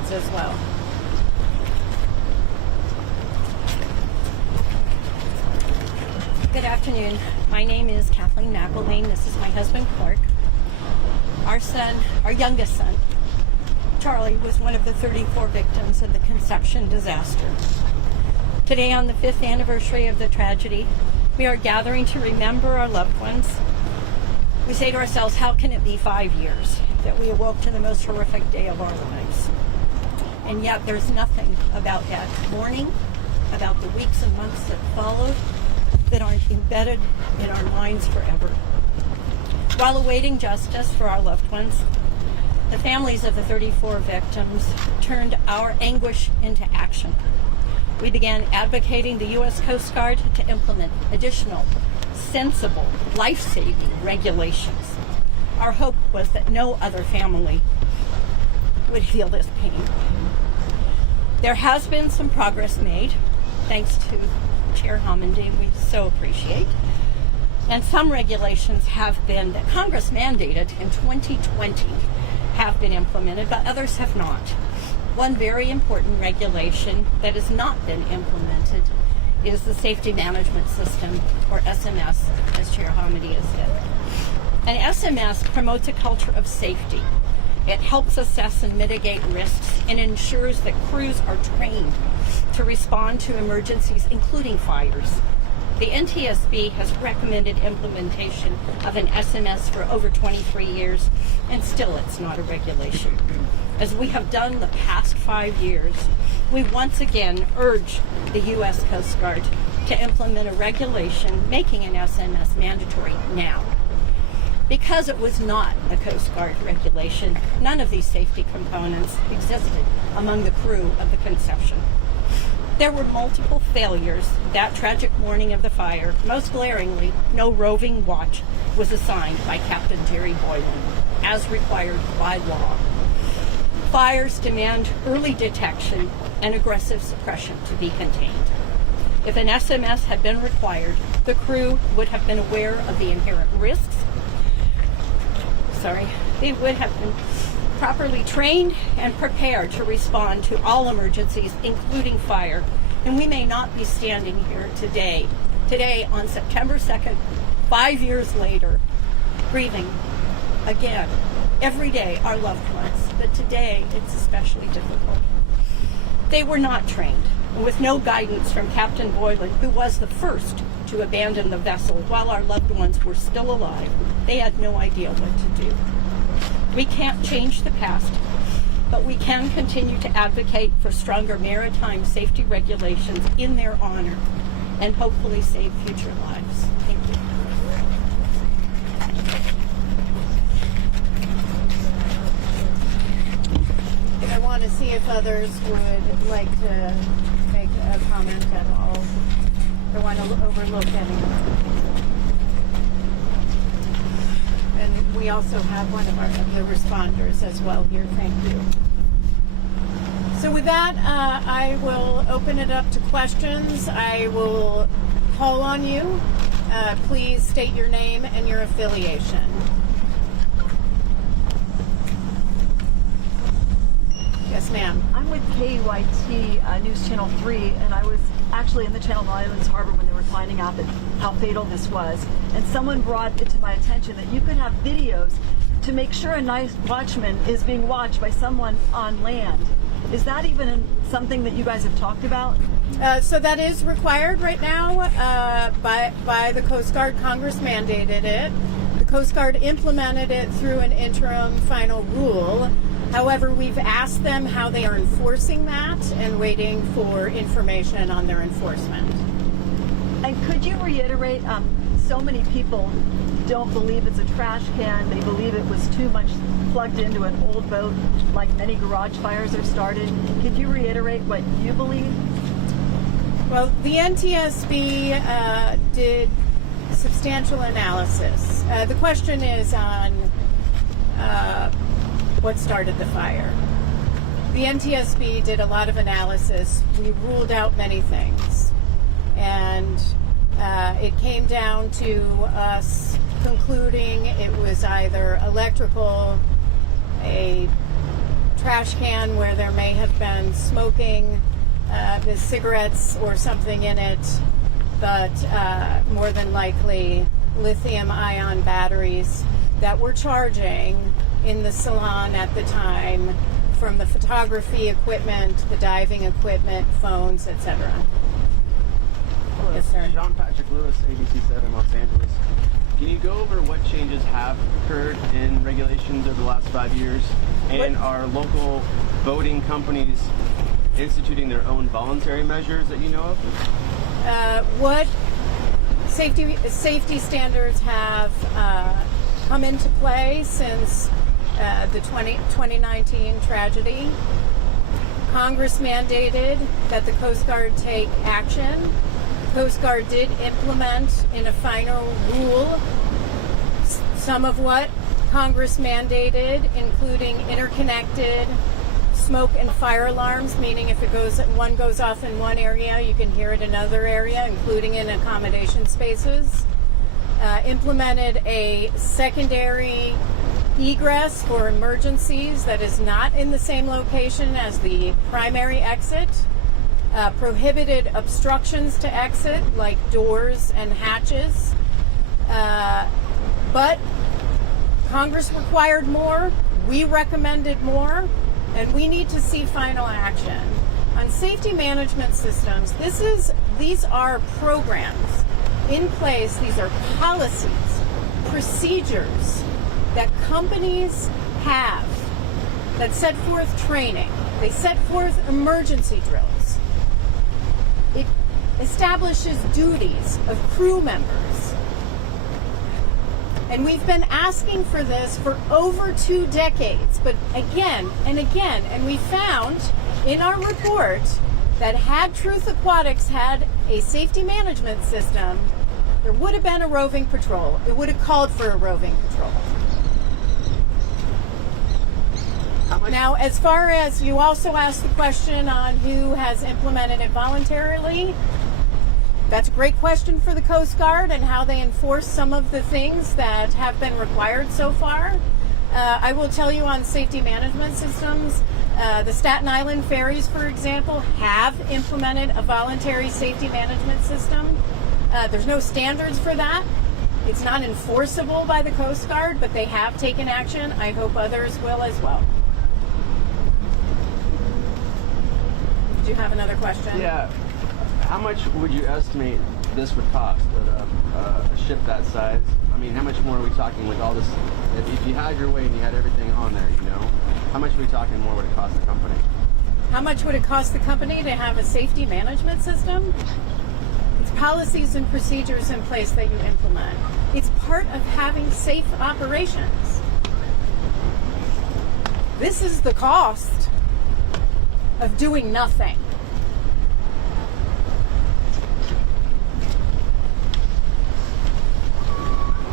words as well. Good afternoon. My name is Kathleen McElvain. This is my husband, Clark. Our youngest son, Charlie, was one of the 34 victims of the conception disaster. Today, on the 5th anniversary of the tragedy, we are gathering to remember our loved ones. We say to ourselves, how can it be 5 years that we awoke to the most horrific day of our lives? And yet there's nothing about that morning, about the weeks and months that followed, that aren't embedded in our minds forever. While awaiting justice for our loved ones, the families of the 34 victims turned our anguish into action. We began advocating the U.S. Coast Guard to implement additional, sensible, life-saving regulations. Our hope was that no other family would feel this pain. There has been some progress made, thanks to Chair Hammondy, we so appreciate. And some regulations have been, that Congress mandated in 2020, have been implemented, but others have not. One very important regulation that has not been implemented is the Safety Management System, or SMS, as Chair Hammondy has said. And SMS promotes a culture of safety. It helps assess and mitigate risks and ensures that crews are trained to respond to emergencies, including fires. The NTSB has recommended implementation of an SMS for over 23 years, and still it's not a regulation. As we have done the past 5 years, we once again urge the U.S. Coast Guard to implement a regulation making an SMS mandatory now. Because it was not a Coast Guard regulation, none of these safety components existed among the crew of the Conception. There were multiple failures that tragic morning of the fire. Most glaringly, no roving watch was assigned by Captain Jerry Boylan, as required by law. Fires demand early detection and aggressive suppression to be contained. If an SMS had been required, the crew would have been aware of the inherent risks. They would have been properly trained and prepared to respond to all emergencies, including fire. And we may not be standing here today on September 2nd, 5 years later, grieving again, every day, our loved ones. But today, it's especially difficult. They were not trained, and with no guidance from Captain Boylan, who was the first to abandon the vessel while our loved ones were still alive, they had no idea what to do. We can't change the past, but we can continue to advocate for stronger maritime safety regulations in their honor and hopefully save future lives. Thank you. I want to see if others would like to make a comment at all. I don't want to overlook anyone. And we also have one of the responders as well here. Thank you. So with that, I will open it up to questions. I will call on you. Please state your name and your affiliation. Yes, ma'am. I'm with KYT News Channel 3, and I was actually in the Channel Islands Harbor when they were finding out that how fatal this was. And someone brought it to my attention that you could have videos to make sure a night watchman is being watched by someone on land. Is that even something that you guys have talked about? So that is required right now by the Coast Guard. Congress mandated it. The Coast Guard implemented it through an interim final rule. However, we've asked them how they are enforcing that and waiting for information on their enforcement. And could you reiterate, so many people don't believe it's a trash can. They believe it was too much plugged into an old boat, like many garage fires are started. Could you reiterate what you believe? Well, the NTSB did substantial analysis. The question is on what started the fire. The NTSB did a lot of analysis. We ruled out many things. And it came down to us concluding it was either electrical, a trash can where there may have been smoking, with cigarettes or something in it, but more than likely lithium-ion batteries that were charging in the salon at the time from the photography equipment, the diving equipment, phones, etc. Hello, Yes, sir. John Patrick Lewis, ABC 7, Los Angeles. Can you go over what changes have occurred in regulations over the last 5 years? And are local boating companies instituting their own voluntary measures that you know of? What safety standards have come into play since the 2019 tragedy? Congress mandated that the Coast Guard take action. Coast Guard did implement in a final rule some of what Congress mandated, including interconnected smoke and fire alarms, meaning if one goes off in one area, you can hear it in another area, including in accommodation spaces. Implemented a secondary egress for emergencies that is not in the same location as the primary exit. Prohibited obstructions to exit, like doors and hatches. But Congress required more, we recommended more, and we need to see final action. On safety management systems, these are programs in place, these are policies, procedures that companies have that set forth training, they set forth emergency drills. It establishes duties of crew members. And we've been asking for this for over 2 decades, but again and again, and we found in our report that had Truth Aquatics had a safety management system, there would have been a roving patrol. It would have called for a roving patrol. Now, as far as you also asked the question on who has implemented it voluntarily, that's a great question for the Coast Guard and how they enforce some of the things that have been required so far. I will tell you on safety management systems, the Staten Island ferries, for example, have implemented a voluntary safety management system. There's no standards for that. It's not enforceable by the Coast Guard, but they have taken action. I hope others will as well. Did you have another question? Yeah. How much would you estimate this would cost a ship that size? I mean, how much more are we talking with all this? If you had your way and you had everything on there, you know, how much are we talking more would it cost the company? How much would it cost the company to have a safety management system? It's policies and procedures in place that you implement. It's part of having safe operations. This is the cost of doing nothing.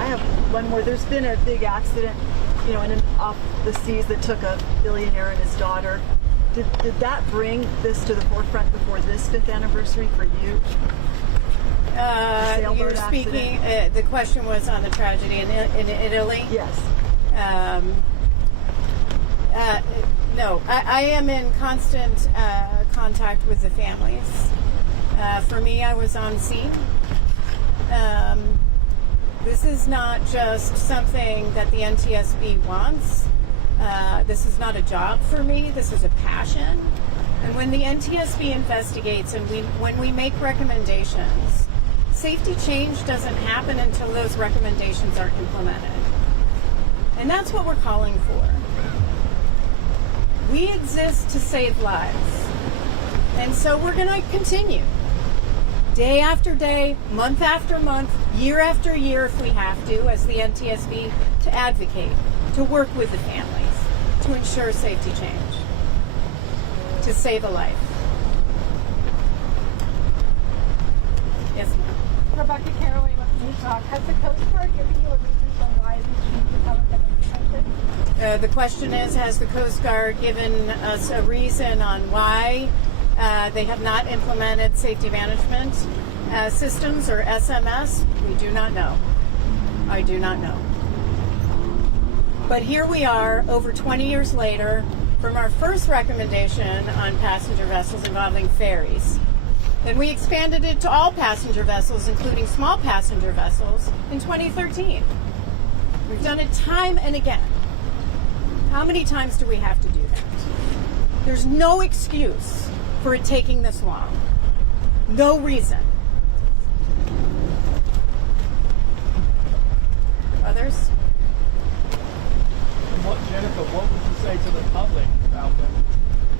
I have one more. There's been a big accident, you know, off the seas that took a billionaire and his daughter. Did that bring this to the forefront before this 5th anniversary for you? You're speaking, the question was on the tragedy in Italy? Yes. No, I am in constant contact with the families. For me, I was on scene. This is not just something that the NTSB wants. This is not a job for me. This is a passion. And when the NTSB investigates and when we make recommendations, safety change doesn't happen until those recommendations are implemented. And that's what we're calling for. We exist to save lives. And so we're going to continue. Day after day, month after month, year after year if we have to, as the NTSB, to advocate, to work with the families, to ensure safety change, to save a life. Yes, ma'am. Rebecca Caraway with News Talk. Has the Coast Guard given you a reason on why these changes haven't been implemented? The question is, has the Coast Guard given us a reason on why they have not implemented safety management systems or SMS? We do not know. I do not know. But here we are, over 20 years later, from our first recommendation on passenger vessels involving ferries. Then we expanded it to all passenger vessels, including small passenger vessels, in 2013. We've done it time and again. How many times do we have to do that? There's no excuse for it taking this long. No reason. Others? And Jennifer, what would you say to the public about them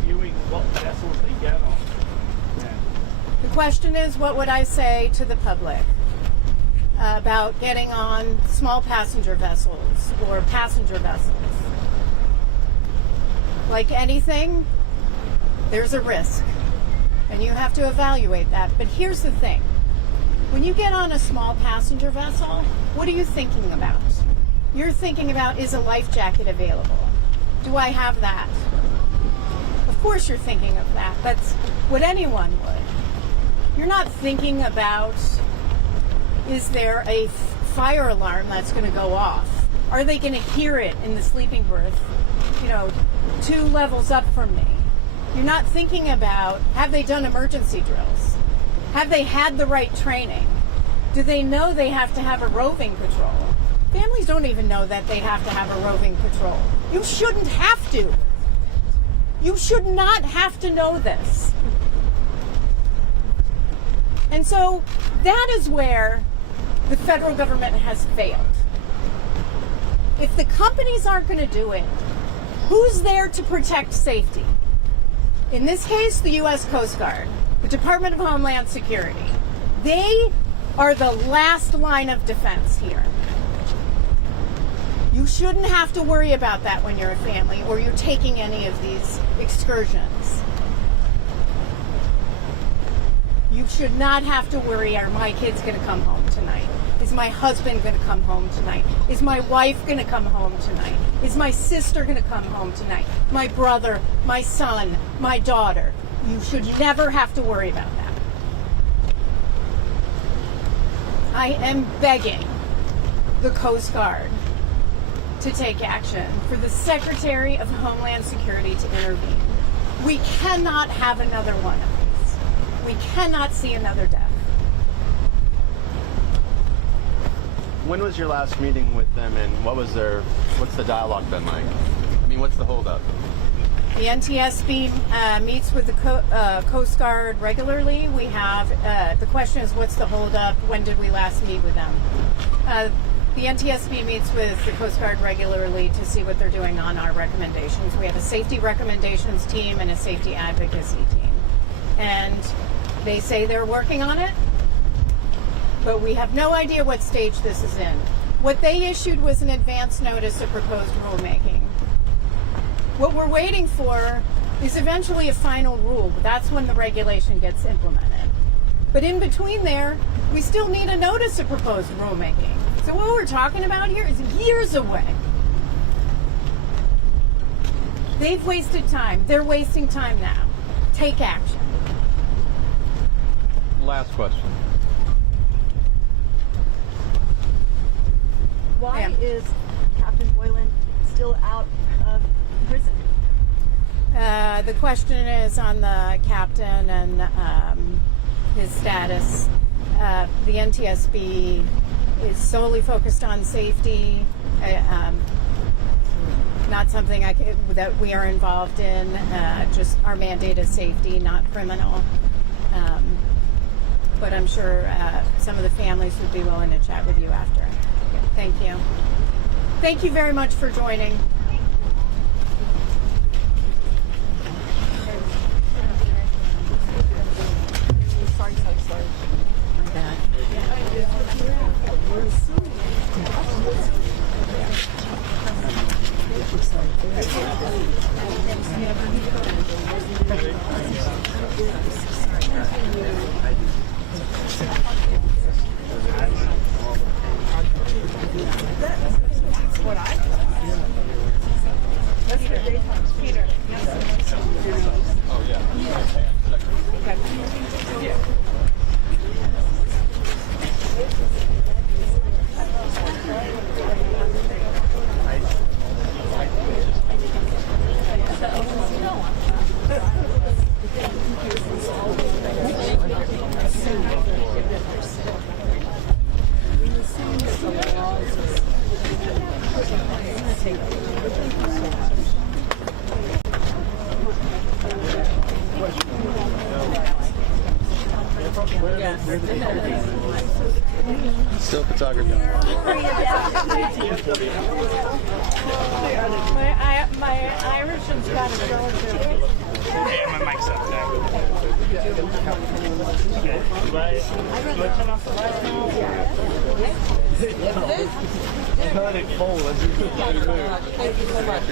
viewing what vessels they get on? The question is, what would I say to the public about getting on small passenger vessels or passenger vessels? Like anything, there's a risk, and you have to evaluate that. But here's the thing. When you get on a small passenger vessel, what are you thinking about? You're thinking about, is a life jacket available? Do I have that? Of course you're thinking of that. That's what anyone would. You're not thinking about, is there a fire alarm that's going to go off? Are they going to hear it in the sleeping berth, 2 levels up from me? You're not thinking about, have they done emergency drills? Have they had the right training? Do they know they have to have a roving patrol? Families don't even know that they have to have a roving patrol. You shouldn't have to. You should not have to know this. And so that is where the federal government has failed. If the companies aren't going to do it, who's there to protect safety? In this case, the U.S. Coast Guard, the Department of Homeland Security. They are the last line of defense here. You shouldn't have to worry about that when you're a family or you're taking any of these excursions. You should not have to worry, are my kids going to come home tonight? Is my husband going to come home tonight? Is my wife going to come home tonight? Is my sister going to come home tonight? My brother, my son, my daughter. You should never have to worry about that. I am begging the Coast Guard to take action, for the Secretary of Homeland Security to intervene. We cannot have another one of these. We cannot see another death. When was your last meeting with them, and what's the dialogue been like? I mean, what's the holdup? The NTSB meets with the Coast Guard regularly. We have, the question is, what's the holdup? When did we last meet with them? The NTSB meets with the Coast Guard regularly to see what they're doing on our recommendations. We have a safety recommendations team and a safety advocacy team. And they say they're working on it, but we have no idea what stage this is in. What they issued was an advance notice of proposed rulemaking. What we're waiting for is eventually a final rule, but that's when the regulation gets implemented. But in between there, we still need a notice of proposed rulemaking. So what we're talking about here is years away. They've wasted time. They're wasting time now. Take action. Last question. Why is Captain Boylan still out of prison? The question is on the captain and his status. The NTSB is solely focused on safety, not something that we are involved in. Just our mandate is safety, not criminal. But I'm sure some of the families would be willing to chat with you after. Thank you. Thank you very much for joining. Sorry. That's what I Still photography. My Irishman's got a show too. Yeah, my mic's up there. Okay. Do I turn off the light now? I'm kind of cold. Let's just Thank you so much.